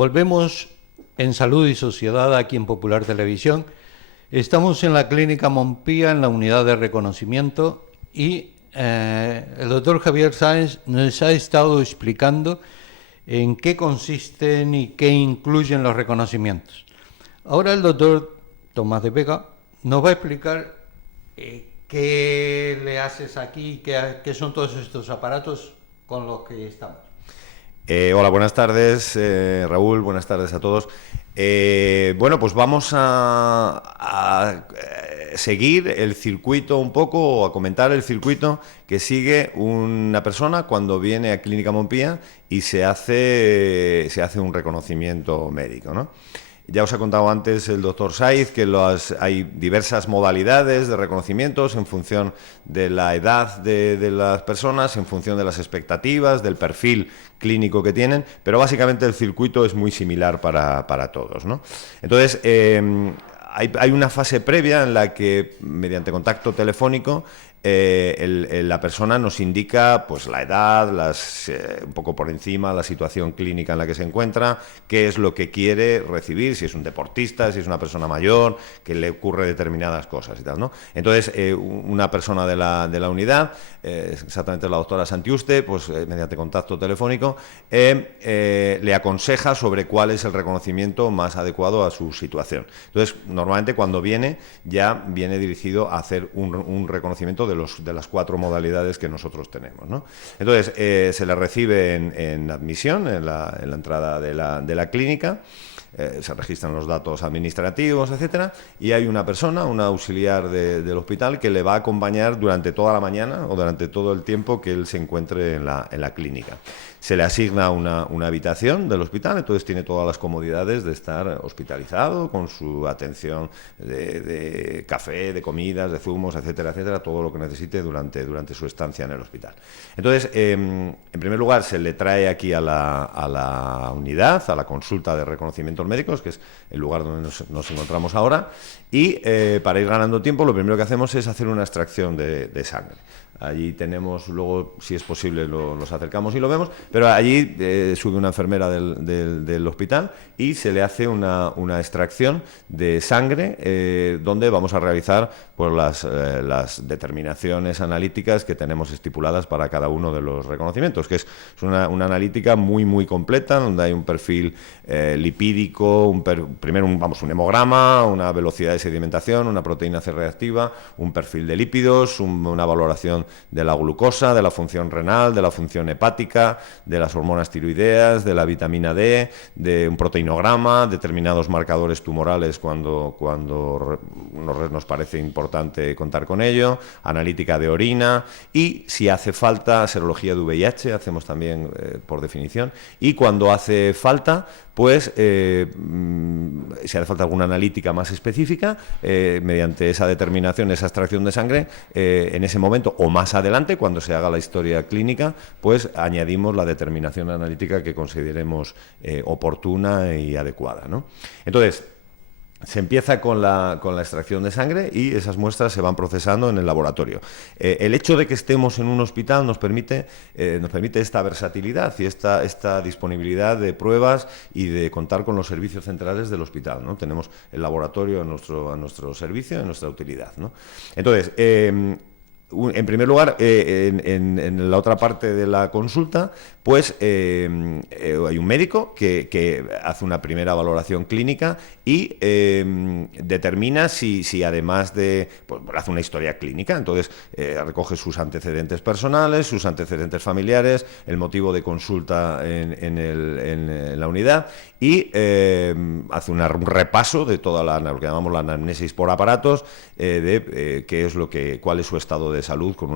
Volvemos en Salud y Sociedad aquí en Popular Televisión. Estamos en la Clínica Montpía, en la unidad de reconocimiento, y el doctor Javier Sáenz nos ha estado explicando en qué consisten y qué incluyen los reconocimientos. Ahora el doctor Tomás de Vega nos va a explicar qué le haces aquí, qué son todos estos aparatos con los que estamos. Hola, buenas tardes, Raúl, buenas tardes a todos. Bueno, pues vamos a seguir el circuito un poco, o a comentar el circuito que sigue una persona cuando viene a Clínica Montpía y se hace un reconocimiento médico, ¿no? Ya os ha contado antes el doctor Sáenz que hay diversas modalidades de reconocimientos en función de la edad de las personas, en función de las expectativas, del perfil clínico que tienen, pero básicamente el circuito es muy similar para todos, ¿no? Entonces, hay una fase previa en la que, mediante contacto telefónico, la persona nos indica pues la edad, un poco por encima la situación clínica en la que se encuentra, qué es lo que quiere recibir, si es un deportista, si es una persona mayor, que le ocurre determinadas cosas y tal, ¿no? Entonces, una persona de la unidad, exactamente la doctora Santiuste, pues mediante contacto telefónico, le aconseja sobre cuál es el reconocimiento más adecuado a su situación. Entonces, normalmente cuando viene, ya viene dirigido a hacer un reconocimiento de las 4 modalidades que nosotros tenemos, ¿no? Entonces, se le recibe en admisión, en la entrada de la clínica, se registran los datos administrativos, etcétera, y hay una persona, un auxiliar del hospital, que le va a acompañar durante toda la mañana o durante todo el tiempo que él se encuentre en la clínica. Se le asigna una habitación del hospital, entonces tiene todas las comodidades de estar hospitalizado, con su atención de café, de comidas, de zumos, etcétera, etcétera, todo lo que necesite durante su estancia en el hospital. Entonces, en primer lugar, se le trae aquí a la unidad, a la consulta de reconocimientos médicos, que es el lugar donde nos encontramos ahora, y para ir ganando tiempo, lo primero que hacemos es hacer una extracción de sangre. Allí tenemos, luego, si es posible, nos acercamos y lo vemos, pero allí sube una enfermera del hospital y se le hace una extracción de sangre donde vamos a realizar pues, las determinaciones analíticas que tenemos estipuladas para cada uno de los reconocimientos, que es una analítica muy, muy completa, donde hay un perfil lipídico, primero un hemograma, una velocidad de sedimentación, una proteína C reactiva, un perfil de lípidos, una valoración de la glucosa, de la función renal, de la función hepática, de las hormonas tiroideas, de la vitamina D, de un proteinograma, determinados marcadores tumorales cuando nos parece importante contar con ello, analítica de orina y, si hace falta, serología de VIH, hacemos también por definición, y cuando hace falta, pues si hace falta alguna analítica más específica, mediante esa determinación, esa extracción de sangre, en ese momento o más adelante, cuando se haga la historia clínica, pues añadimos la determinación analítica que consideremos oportuna y adecuada, ¿no? Entonces, se empieza con la extracción de sangre y esas muestras se van procesando en el laboratorio. El hecho de que estemos en un hospital nos permite esta versatilidad y esta disponibilidad de pruebas y de contar con los servicios centrales del hospital, ¿no? Tenemos el laboratorio a nuestro servicio, a nuestra utilidad, ¿no? Entonces, en primer lugar, en la otra parte de la consulta, pues hay un médico que hace una primera valoración clínica y determina si además de... pues hace una historia clínica, entonces recoge sus antecedentes personales, sus antecedentes familiares, el motivo de consulta en la unidad y hace un repaso de toda lo que llamamos la anamnesis por aparatos, de cuál es su estado de salud, con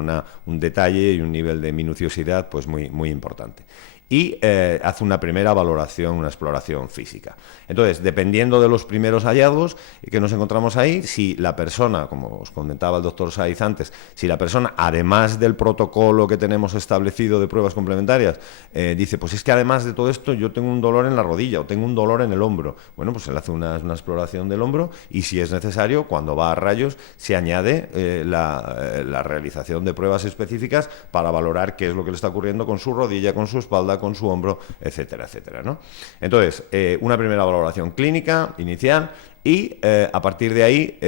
un detalle y un nivel de minuciosidad pues muy, muy importante. Y hace una primera valoración, una exploración física. Entonces, dependiendo de los primeros hallazgos que nos encontramos ahí, si la persona, como os comentaba el doctor Sáenz antes, si la persona, además del protocolo que tenemos establecido de pruebas complementarias, dice, pues es que además de todo esto yo tengo un dolor en la rodilla o tengo un dolor en el hombro, bueno, pues él hace una exploración del hombro y, si es necesario, cuando va a rayos, se añade la realización de pruebas específicas para valorar qué es lo que le está ocurriendo con su rodilla, con su espalda, espalda, con su hombro, etcétera, etcétera, ¿no? Entonces, una primera valoración clínica inicial y a partir de ahí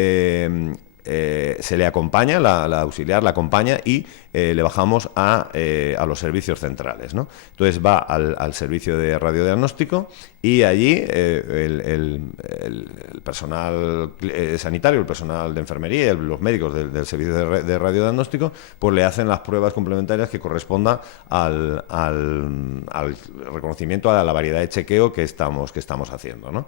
se le acompaña, la auxiliar la acompaña y le bajamos a los servicios centrales, ¿no? Entonces va al servicio de radiodiagnóstico y allí el personal sanitario, el personal de enfermería, los médicos del servicio de radiodiagnóstico, pues le hacen las pruebas complementarias que correspondan al reconocimiento, a la variedad de chequeo que estamos haciendo, ¿no?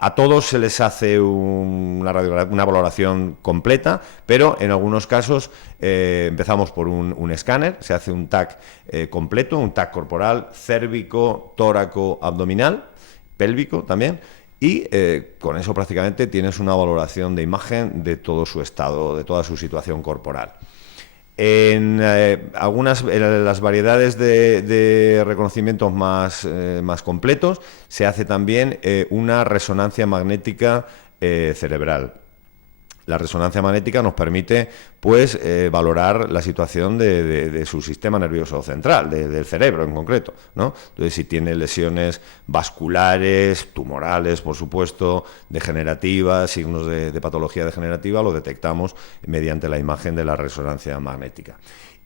A todos se les hace una valoración completa, pero en algunos casos empezamos por un escáner, se hace un TAC completo, un TAC corporal, cérvico, tóraco, abdominal, pélvico también, y con eso prácticamente tienes una valoración de imagen de todo su estado, de toda su situación corporal. En las variedades de reconocimientos más completos se hace también una resonancia magnética cerebral. La resonancia magnética nos permite, pues, valorar la situación de su sistema nervioso central, del cerebro en concreto, ¿no? Entonces, si tiene lesiones vasculares, tumorales, por supuesto, degenerativas, signos de patología degenerativa, lo detectamos mediante la imagen de la resonancia magnética.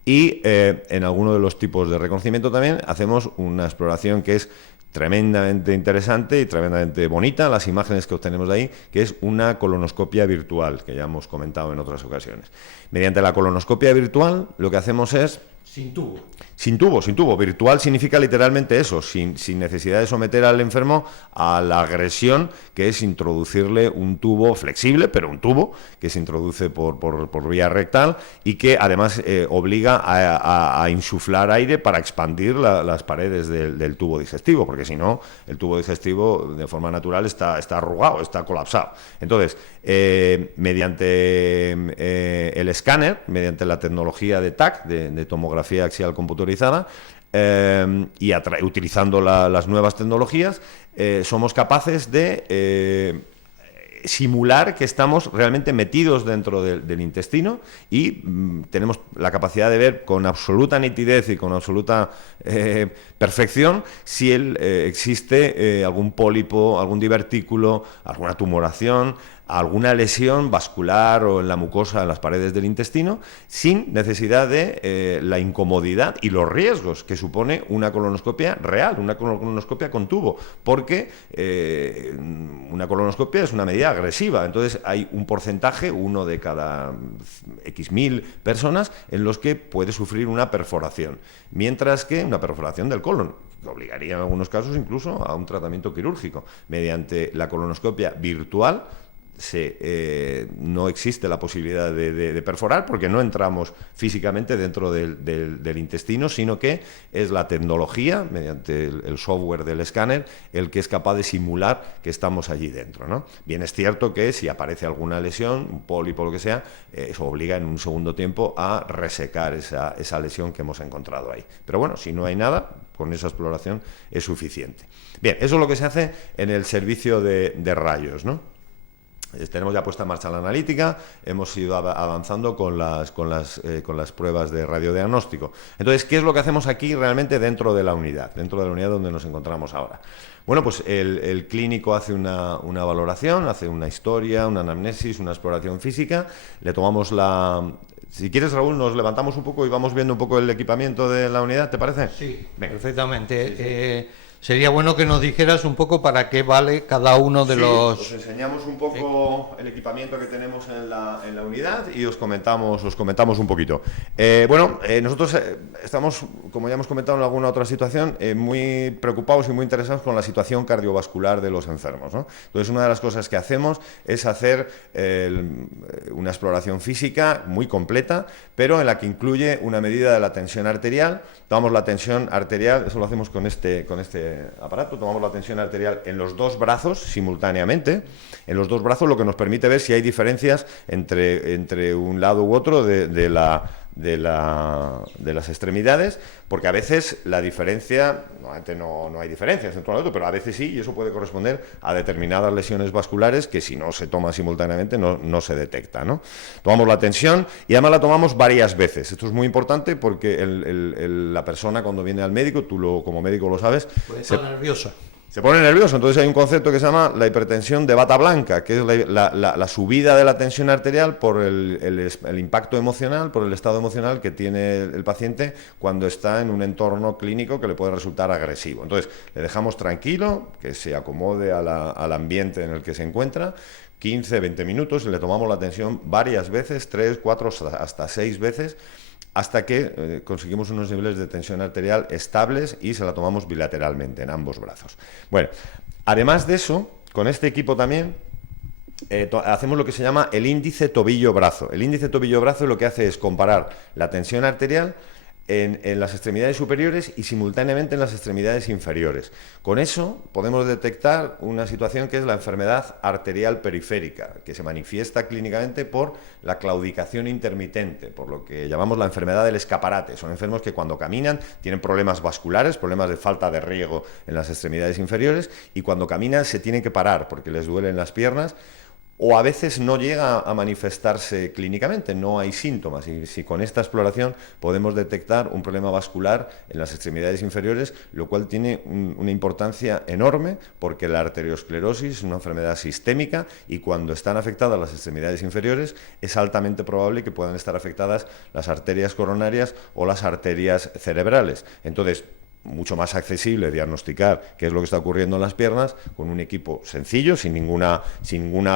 Y en alguno de los tipos de reconocimiento también hacemos una exploración que es tremendamente interesante y tremendamente bonita, las imágenes que obtenemos de ahí, que es una colonoscopia virtual, que ya hemos comentado en otras ocasiones. Mediante la colonoscopia virtual, lo que hacemos es... Sin tubo. Sin tubo. Virtual significa literalmente eso, sin necesidad de someter al enfermo a la agresión, que es introducirle un tubo flexible, pero un tubo que se introduce por vía rectal y que además obliga a insuflar aire para expandir las paredes del tubo digestivo, porque si no, el tubo digestivo de forma natural está arrugado, está colapsado. Entonces, mediante el escáner, mediante la tecnología de TAC, de tomografía axial computerizada, y utilizando las nuevas tecnologías, somos capaces de simular que estamos realmente metidos dentro del intestino y tenemos la capacidad de ver con absoluta nitidez y con absoluta perfección si existe algún pólipo, algún divertículo, alguna tumoración, alguna lesión vascular o en la mucosa, en las paredes del intestino, sin necesidad de la incomodidad y los riesgos que supone una colonoscopia real, una colonoscopia con tubo, porque una colonoscopia es una medida agresiva, entonces hay un porcentaje, uno de cada X mil personas, en los que puede sufrir una perforación, mientras que una perforación del colon, que obligaría en algunos casos incluso a un tratamiento quirúrgico. Mediante la colonoscopia virtual no existe la posibilidad de perforar porque no entramos físicamente dentro del intestino, sino que es la tecnología, mediante el software del escáner, el que es capaz de simular que estamos allí dentro, ¿no? Bien, es cierto que si aparece alguna lesión, un pólipo o lo que sea, eso obliga en un segundo tiempo a resecar esa lesión que hemos encontrado ahí. Pero bueno, si no hay nada, con esa exploración es suficiente. Bien, eso es lo que se hace en el servicio de rayos, ¿no? Tenemos ya puesta en marcha la analítica, hemos ido avanzando con las pruebas de radiodiagnóstico. Entonces, ¿qué es lo que hacemos aquí realmente dentro de la unidad donde nos encontramos ahora? Bueno, pues el clínico hace una valoración, hace una historia, una anamnesis, una exploración física, le tomamos Si quieres, Raúl, nos levantamos un poco y vamos viendo un poco el equipamiento de la unidad, ¿te parece? Sí, venga. Perfectamente. Sí. Sería bueno que nos dijeras un poco para qué vale cada uno de los... Os enseñamos un poco el equipamiento que tenemos en la unidad y os comentamos un poquito. Nosotros estamos, como ya hemos comentado en alguna otra situación, muy preocupados y muy interesados con la situación cardiovascular de los enfermos, ¿no? Entonces, una de las cosas que hacemos es hacer una exploración física muy completa, pero en la que incluye una medida de la tensión arterial. Tomamos la tensión arterial, eso lo hacemos con este aparato, tomamos la tensión arterial en los dos brazos simultáneamente, en los dos brazos, lo que nos permite ver si hay diferencias entre un lado u otro de de las extremidades, porque a veces la diferencia, normalmente no hay diferencias entre uno y otro, pero a veces sí, y eso puede corresponder a determinadas lesiones vasculares que si no se toma simultáneamente no se detecta, ¿no? Tomamos la tensión y además la tomamos varias veces. Esto es muy importante porque la persona cuando viene al médico, como médico lo sabes, puede estar nerviosa. Se pone nervioso. Entonces hay un concepto que se llama la hipertensión de bata blanca, que es la subida de la tensión arterial por el impacto emocional, por el estado emocional que tiene el paciente cuando está en un entorno clínico que le puede resultar agresivo. Entonces le dejamos tranquilo, que se acomode al ambiente en el que se encuentra, 15, 20 minutos, y le tomamos la tensión varias veces, 3, 4, hasta 6 veces, hasta que conseguimos unos niveles de tensión arterial estables y se la tomamos bilateralmente en ambos brazos. Bueno, además de eso, con este equipo también hacemos lo que se llama el índice tobillo-brazo. El índice tobillo-brazo lo que hace es comparar la tensión arterial en las extremidades superiores y simultáneamente en las extremidades inferiores. Con eso podemos detectar una situación que es la enfermedad arterial periférica, que se manifiesta clínicamente por la claudicación intermitente, por lo que llamamos la enfermedad del escaparate. Son enfermos que cuando caminan tienen problemas vasculares, problemas de falta de riego en las extremidades inferiores, y cuando caminan se tienen que parar porque les duelen las piernas, o a veces no llega a manifestarse clínicamente, no hay síntomas. Y si con esta exploración podemos detectar un problema vascular en las extremidades inferiores, lo cual tiene una importancia enorme, porque la arteriosclerosis es una enfermedad sistémica y cuando están afectadas las extremidades inferiores es altamente probable que puedan estar afectadas las arterias coronarias o las arterias cerebrales. Entonces, mucho más accesible diagnosticar qué es lo que está ocurriendo en las piernas con un equipo sencillo, sin ninguna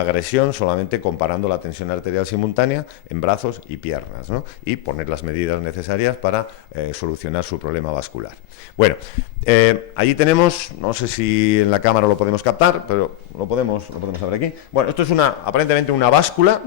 agresión, solamente comparando la tensión arterial simultánea en brazos y piernas, ¿no? Y poner las medidas necesarias para solucionar su problema vascular. Bueno, allí tenemos, no sé si en la cámara lo podemos captar, pero lo podemos ver aquí. Bueno, esto es aparentemente una báscula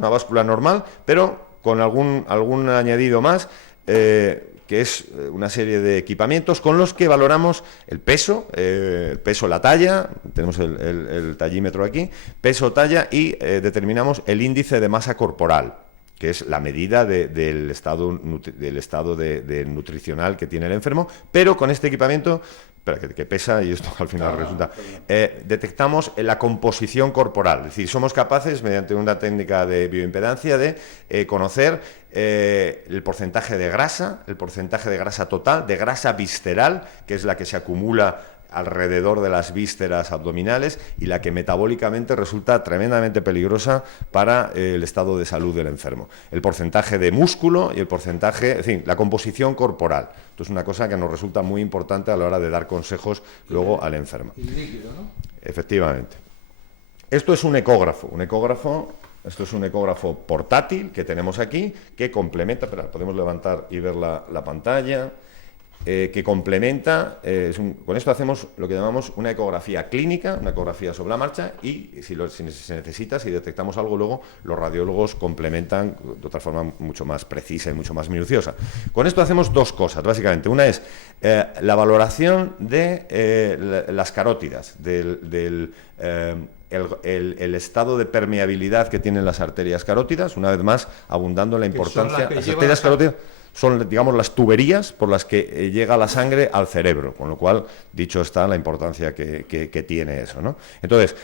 normal, pero con algún añadido más, que es una serie de equipamientos con los que valoramos el peso, la talla, tenemos el tallímetro aquí, peso, talla, y determinamos el índice de masa corporal, que es la medida del estado nutricional que tiene el enfermo, pero con este equipamiento, que pesa, y esto al final resulta, detectamos la composición corporal, es decir, somos capaces, mediante una técnica de bioimpedancia, de conocer el porcentaje de grasa total, de grasa visceral, que es la que se acumula alrededor de las vísceras abdominales y la que metabólicamente resulta tremendamente peligrosa para el estado de salud del enfermo. El porcentaje de músculo y el porcentaje, en fin, la composición corporal. Esto es una cosa que nos resulta muy importante a la hora de dar consejos luego al enfermo. Y líquido, ¿no? Efectivamente. Esto es un ecógrafo. Esto es un ecógrafo portátil que tenemos aquí, que complementa, podemos levantar y ver la pantalla, que complementa, con esto hacemos lo que llamamos una ecografía clínica, una ecografía sobre la marcha, y si se necesita, si detectamos algo luego, los radiólogos complementan de otra forma mucho más precisa y mucho más minuciosa. Con esto hacemos dos cosas, básicamente. Una es la valoración de las carótidas, el estado de permeabilidad que tienen las arterias carótidas, una vez más abundando en la importancia. Las arterias carótidas son, digamos, las tuberías por las que llega la sangre al cerebro, con lo cual, dicho está, la importancia que tiene eso, ¿no? Entonces,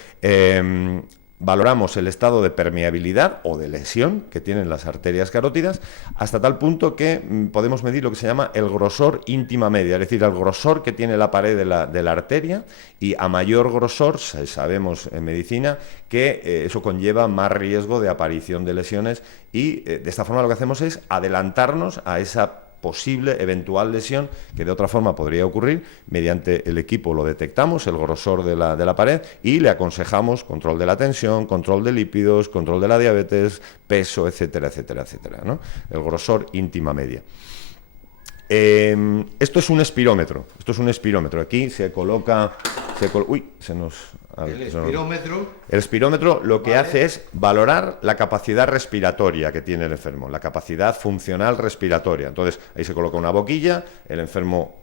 valoramos el estado de permeabilidad o de lesión que tienen las arterias carótidas hasta tal punto que podemos medir lo que se llama el grosor íntima media, es decir, el grosor que tiene la pared de la arteria, y a mayor grosor, sabemos en medicina que eso conlleva más riesgo de aparición de lesiones, y de esta forma lo que hacemos es adelantarnos a esa posible eventual lesión que de otra forma podría ocurrir. Mediante el equipo lo detectamos, el grosor de la pared, y le aconsejamos control de la tensión, control de lípidos, control de la diabetes, peso, etcétera, etcétera, etcétera, ¿no? El grosor íntima media. Esto es un espirómetro. Aquí se coloca Uy, se nos... El espirómetro. El espirómetro lo que Vale. hace es valorar la capacidad respiratoria que tiene el enfermo, la capacidad funcional respiratoria. Entonces, ahí se coloca una boquilla, el enfermo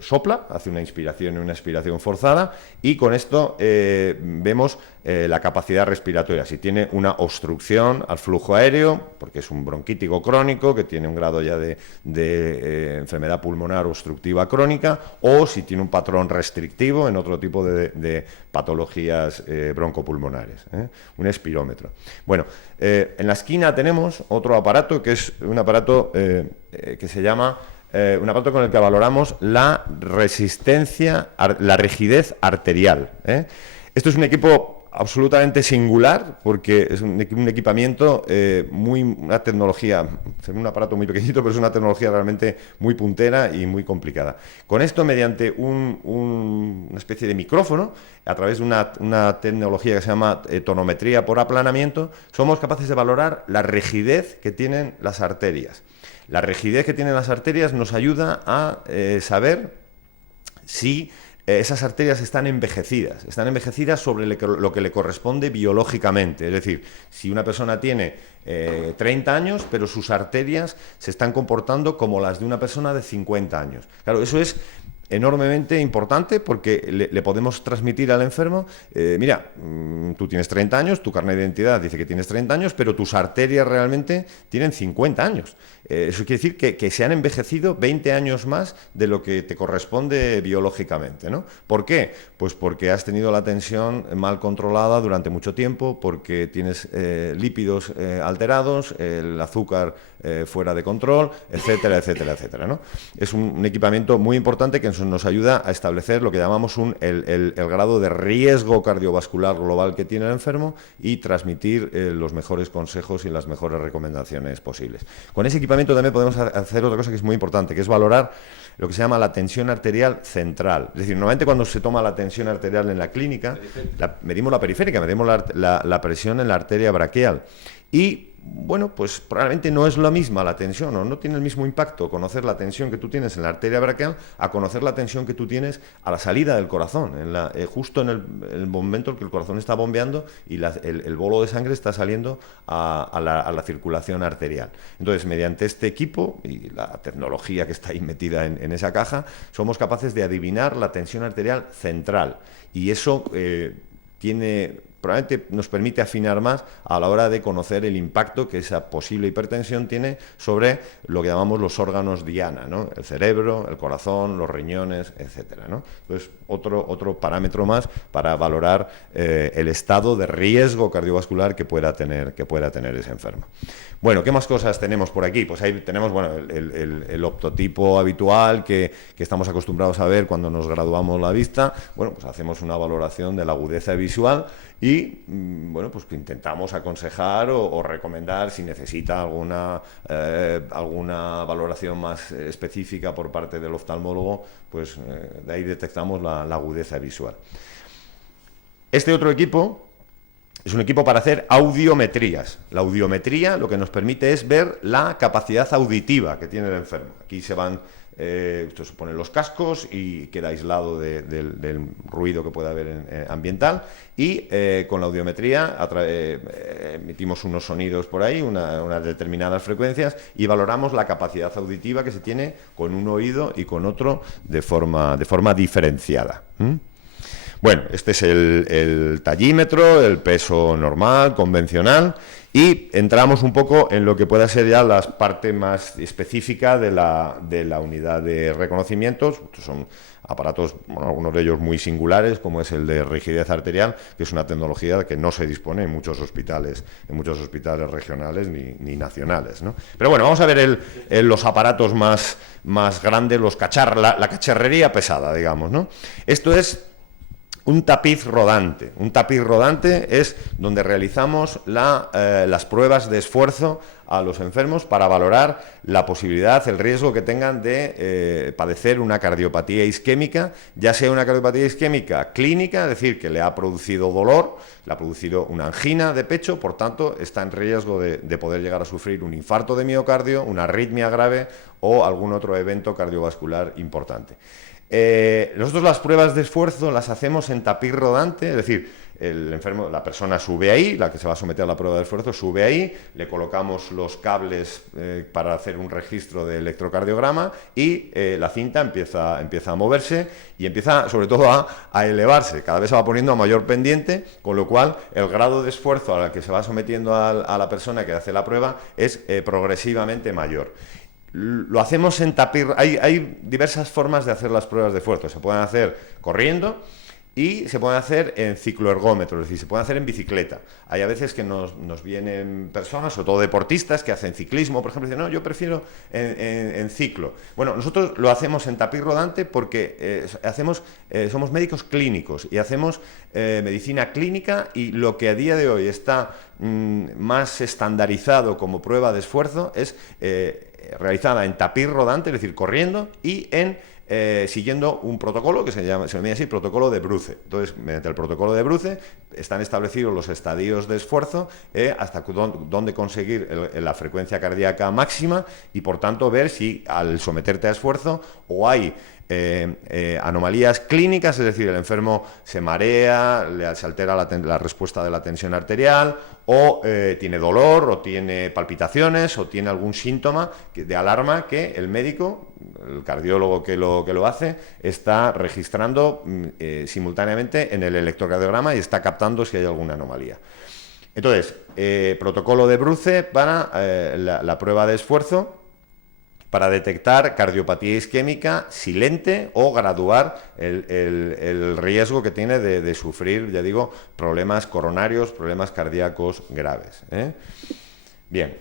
sopla, hace una inspiración y una expiración forzada, y con esto vemos la capacidad respiratoria. Si tiene una obstrucción al flujo aéreo, porque es un bronquítico crónico que tiene un grado ya de enfermedad pulmonar obstructiva crónica, o si tiene un patrón restrictivo en otro tipo de patologías broncopulmonares, un espirómetro. Bueno, en la esquina tenemos otro aparato que es un aparato que se llama un aparato con el que valoramos la resistencia, la rigidez arterial. Esto es un equipo absolutamente singular porque es un equipamiento una tecnología, es un aparato muy pequeñito, pero es una tecnología realmente muy puntera y muy complicada. Con esto, mediante una especie de micrófono, a través de una tecnología que se llama tonometría por aplanamiento, somos capaces de valorar la rigidez que tienen las arterias. La rigidez que tienen las arterias nos ayuda a saber si esas arterias están envejecidas sobre lo que le corresponde biológicamente. Es decir, si una persona tiene 30 años, pero sus arterias se están comportando como las de una persona de 50 años. Claro, eso es enormemente importante porque le podemos transmitir al enfermo, mira, tú tienes 30 años, tu carnet de identidad dice que tienes 30 años, pero tus arterias realmente tienen 50 años. Eso quiere decir que se han envejecido 20 años más de lo que te corresponde biológicamente, ¿no? ¿Por qué? Pues porque has tenido la tensión mal controlada durante mucho tiempo, porque tienes lípidos alterados, el azúcar fuera de control, etcétera, etcétera, etcétera, ¿no? Es un equipamiento muy importante que nos ayuda a establecer lo que llamamos el grado de riesgo cardiovascular global que tiene el enfermo y transmitir los mejores consejos y las mejores recomendaciones posibles. Con ese equipamiento también podemos hacer otra cosa que es muy importante, que es valorar lo que se llama la tensión arterial central. Es decir, normalmente cuando se toma la tensión arterial en la clínica, medimos la periférica, medimos la presión en la arteria braquial. Y bueno, pues probablemente no es la misma la tensión, o no tiene el mismo impacto conocer la tensión que tú tienes en la arteria braquial a conocer la tensión que tú tienes a la salida del corazón, justo en el momento en que el corazón está bombeando y el bolo de sangre está saliendo a la circulación arterial. Entonces, mediante este equipo y la tecnología que está ahí metida en esa caja, somos capaces de adivinar la tensión arterial central, y eso probablemente nos permite afinar más a la hora de conocer el impacto que esa posible hipertensión tiene sobre lo que llamamos los órganos diana, ¿no? El cerebro, el corazón, los riñones, etcétera, ¿no? Entonces, otro parámetro más para valorar el estado de riesgo cardiovascular que pueda tener ese enfermo. Bueno, ¿qué más cosas tenemos por aquí? Pues ahí tenemos, bueno, el optotipo habitual que estamos acostumbrados a ver cuando nos graduamos la vista. Bueno, pues hacemos una valoración de la agudeza visual y, bueno, pues que intentamos aconsejar o recomendar si necesita alguna valoración más específica por parte del oftalmólogo, pues de ahí detectamos la agudeza visual. Este otro equipo es un equipo para hacer audiometrías. La audiometría lo que nos permite es ver la capacidad auditiva que tiene el enfermo. Aquí se ponen los cascos y queda aislado del ruido que pueda haber ambiental, y con la audiometría emitimos unos sonidos por ahí, unas determinadas frecuencias, y valoramos la capacidad auditiva que se tiene con un oído y con otro de forma diferenciada. Bueno, este es el tallímetro, el peso normal, convencional, y entramos un poco en lo que pueda ser ya la parte más específica de la unidad de reconocimientos. Estos son aparatos, bueno, algunos de ellos muy singulares, como es el de rigidez arterial, que es una tecnología que no se dispone en muchos hospitales regionales ni nacionales, ¿no? Pero bueno, vamos a ver los aparatos más grandes, la cacharrería pesada, digamos, ¿no? Esto es un tapiz rodante. Un tapiz rodante es donde realizamos las pruebas de esfuerzo a los enfermos para valorar la posibilidad, el riesgo que tengan de padecer una cardiopatía isquémica, ya sea una cardiopatía isquémica clínica, es decir, que le ha producido dolor, le ha producido una angina de pecho, por tanto, está en riesgo de poder llegar a sufrir un infarto de miocardio, una arritmia grave o algún otro evento cardiovascular importante. Nosotros las pruebas de esfuerzo las hacemos en tapiz rodante, es decir, el enfermo, la persona sube ahí, la que se va a someter a la prueba de esfuerzo sube ahí, le colocamos los cables para hacer un registro de electrocardiograma y la cinta empieza a moverse y empieza sobre todo a elevarse, cada vez se va poniendo a mayor pendiente, con lo cual el grado de esfuerzo al que se va sometiendo a la persona que hace la prueba es progresivamente mayor. Lo hacemos en tapiz, hay diversas formas de hacer las pruebas de esfuerzo, se pueden hacer corriendo, y se pueden hacer en cicloergómetro, es decir, se pueden hacer en bicicleta. Hay a veces que nos vienen personas, sobre todo deportistas, que hacen ciclismo, por ejemplo, y dicen, no, yo prefiero en ciclo. Bueno, nosotros lo hacemos en tapiz rodante porque somos médicos clínicos y hacemos medicina clínica, y lo que a día de hoy está más estandarizado como prueba de esfuerzo es realizada en tapiz rodante, es decir, corriendo, y siguiendo un protocolo que se denomina así, protocolo de Bruce. Entonces, mediante el protocolo de Bruce están establecidos los estadios de esfuerzo, hasta dónde conseguir la frecuencia cardíaca máxima, y por tanto ver si al someterte a esfuerzo o hay anomalías clínicas, es decir, el enfermo se marea, se altera la respuesta de la tensión arterial, o tiene dolor, o tiene palpitaciones, o tiene algún síntoma de alarma que el médico, el cardiólogo que lo hace, está registrando simultáneamente en el electrocardiograma y está captando si hay alguna anomalía. Entonces, protocolo de Bruce para la prueba de esfuerzo, para detectar cardiopatía isquémica silente o graduar el riesgo que tiene de sufrir, ya digo, problemas coronarios, problemas cardíacos graves. Bien,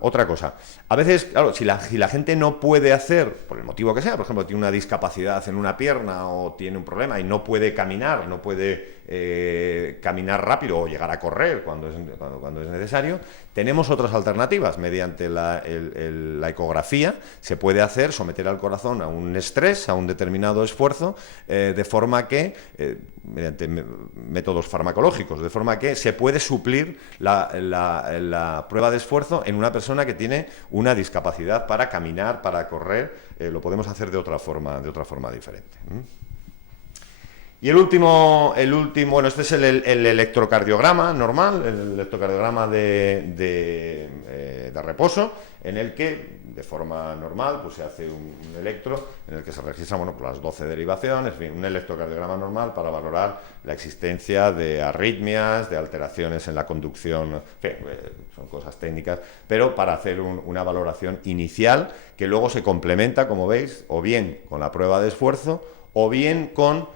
otra cosa. A veces, claro, si la gente no puede hacer, por el motivo que sea, por ejemplo, tiene una discapacidad en una pierna o tiene un problema y no puede caminar, no puede caminar rápido o llegar a correr cuando es necesario, tenemos otras alternativas. Mediante la ecografía se puede someter al corazón a un estrés, a un determinado esfuerzo, de forma que, mediante métodos farmacológicos, de forma que se puede suplir la prueba de esfuerzo en una persona que tiene una discapacidad para caminar, para correr. Lo podemos hacer de otra forma diferente. Y el último, bueno, este es el electrocardiograma normal, el electrocardiograma de reposo, en el que, de forma normal, pues se hace un electro en el que se registran, bueno, pues las 12 derivaciones, en fin, un electrocardiograma normal para valorar la existencia de arritmias, de alteraciones en la conducción, en fin, son cosas técnicas, pero para hacer una valoración inicial que luego se complementa, como veis, o bien con la prueba de esfuerzo, o bien con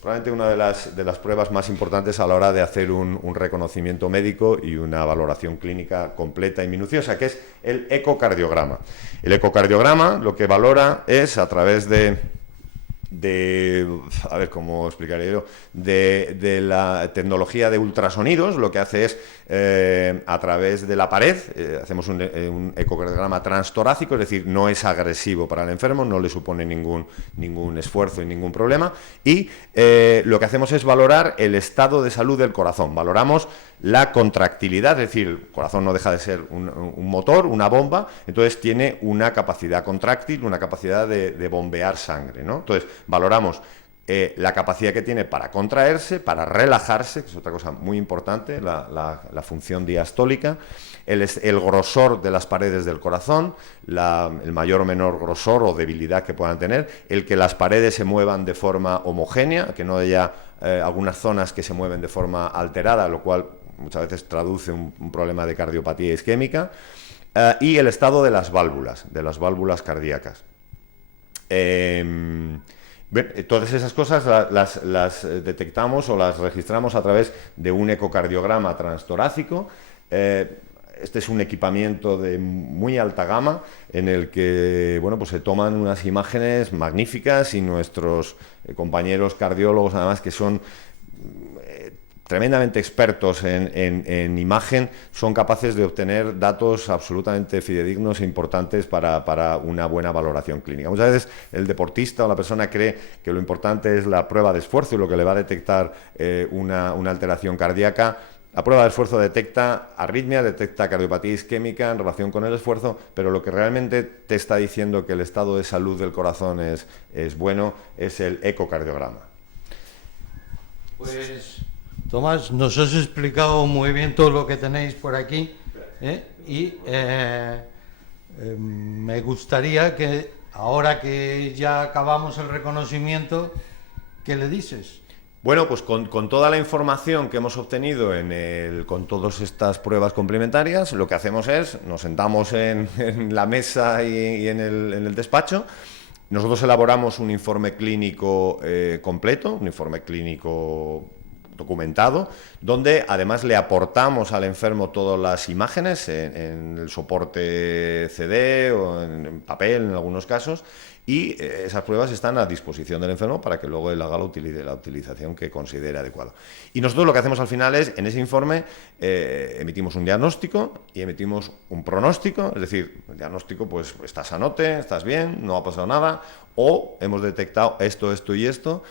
probablemente una de las pruebas más importantes a la hora de hacer un reconocimiento médico y una valoración clínica completa y minuciosa, que es el ecocardiograma. El ecocardiograma lo que valora es, a través a ver cómo explicaré yo, de la tecnología de ultrasonidos, lo que hace es, a través de la pared, hacemos un ecocardiograma transtorácico, es decir, no es agresivo para el enfermo, no le supone ningún esfuerzo y ningún problema, y lo que hacemos es valorar el estado de salud del corazón. Valoramos la contractilidad, es decir, el corazón no deja de ser un motor, una bomba, entonces tiene una capacidad contráctil, una capacidad de bombear sangre, ¿no? Entonces, valoramos la capacidad que tiene para contraerse, para relajarse, que es otra cosa muy importante, la función diastólica, el grosor de las paredes del corazón, el mayor o menor grosor o debilidad que puedan tener, el que las paredes se muevan de forma homogénea, que no haya algunas zonas que se mueven de forma alterada, lo cual muchas veces traduce un problema de cardiopatía isquémica, y el estado de las válvulas cardíacas. Todas esas cosas las detectamos o las registramos a través de un ecocardiograma transtorácico. Este es un equipamiento de muy alta gama en el que, bueno, pues se toman unas imágenes magníficas, y nuestros compañeros cardiólogos, además, que son tremendamente expertos en imagen, son capaces de obtener datos absolutamente fidedignos e importantes para una buena valoración clínica. Muchas veces el deportista o la persona cree que lo importante es la prueba de esfuerzo y lo que le va a detectar una alteración cardíaca. La prueba de esfuerzo detecta arritmia, detecta cardiopatía isquémica en relación con el esfuerzo, pero lo que realmente te está diciendo que el estado de salud del corazón es bueno es el ecocardiograma. Pues, Tomás, nos has explicado muy bien todo lo que tenéis por aquí, y me gustaría que, ahora que ya acabamos el reconocimiento, ¿qué le dices? Bueno, pues con toda la información que hemos obtenido con todas estas pruebas complementarias, lo que hacemos es, nos sentamos en la mesa y en el despacho. Nosotros elaboramos un informe clínico completo, un informe clínico documentado, donde además le aportamos al enfermo todas las imágenes en el soporte CD o en papel en algunos casos, y esas pruebas están a disposición del enfermo para que luego él haga la utilización que considere adecuado. Y nosotros lo que hacemos al final es, en ese informe, emitimos un diagnóstico y emitimos un pronóstico, es decir, el diagnóstico, pues estás sanote, estás bien, no ha pasado nada, o hemos detectado esto, esto y esto,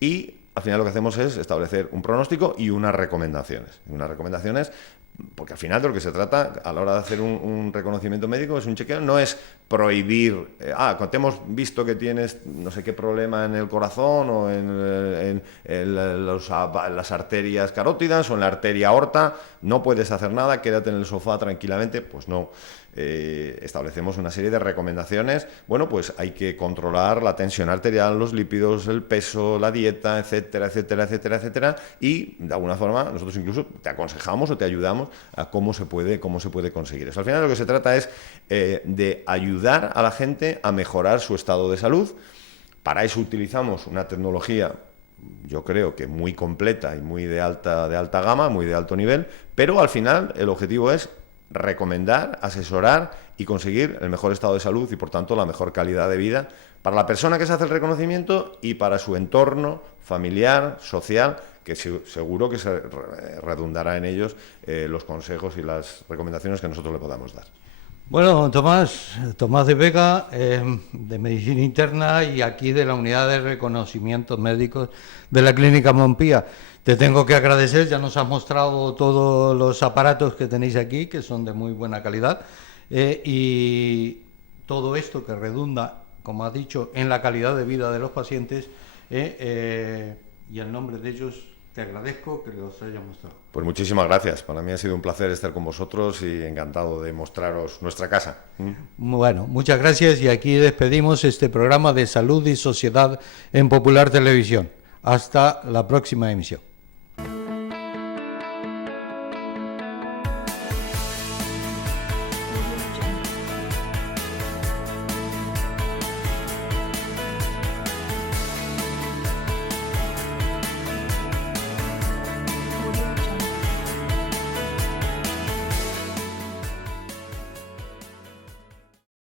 y al final lo que hacemos es establecer un pronóstico y unas recomendaciones. Porque al final de lo que se trata a la hora de hacer un reconocimiento médico es un chequeo, no es prohibir, cuando te hemos visto que tienes no sé qué problema en el corazón o en las arterias carótidas o en la arteria aorta, no puedes hacer nada, quédate en el sofá tranquilamente. Pues no. Establecemos una serie de recomendaciones. Bueno, pues hay que controlar la tensión arterial, los lípidos, el peso, la dieta, etcétera, etcétera, etcétera, etcétera, y de alguna forma nosotros incluso te aconsejamos o te ayudamos a cómo se puede conseguir eso. Al final lo que se trata es de ayudar a la gente a mejorar su estado de salud. Para eso utilizamos una tecnología, yo creo que muy completa y muy de alta gama, muy de alto nivel, pero al final el objetivo es recomendar, asesorar y conseguir el mejor estado de salud y, por tanto, la mejor calidad de vida para la persona que se hace el reconocimiento y para su entorno familiar, social, que seguro que se redundará en ellos los consejos y las recomendaciones que nosotros le podamos dar. Bueno, Tomás de Vega, de Medicina Interna y aquí de la Unidad de Reconocimientos Médicos de la Clínica Montpía. Te tengo que agradecer, ya nos has mostrado todos los aparatos que tenéis aquí, que son de muy buena calidad, y todo esto que redunda, como has dicho, en la calidad de vida de los pacientes, y en nombre de ellos te agradezco que los hayas mostrado. Pues muchísimas gracias, para mí ha sido un placer estar con vosotros y encantado de mostraros nuestra casa. Bueno, muchas gracias y aquí despedimos este programa de Salud y Sociedad en Popular Televisión. Hasta la próxima emisión.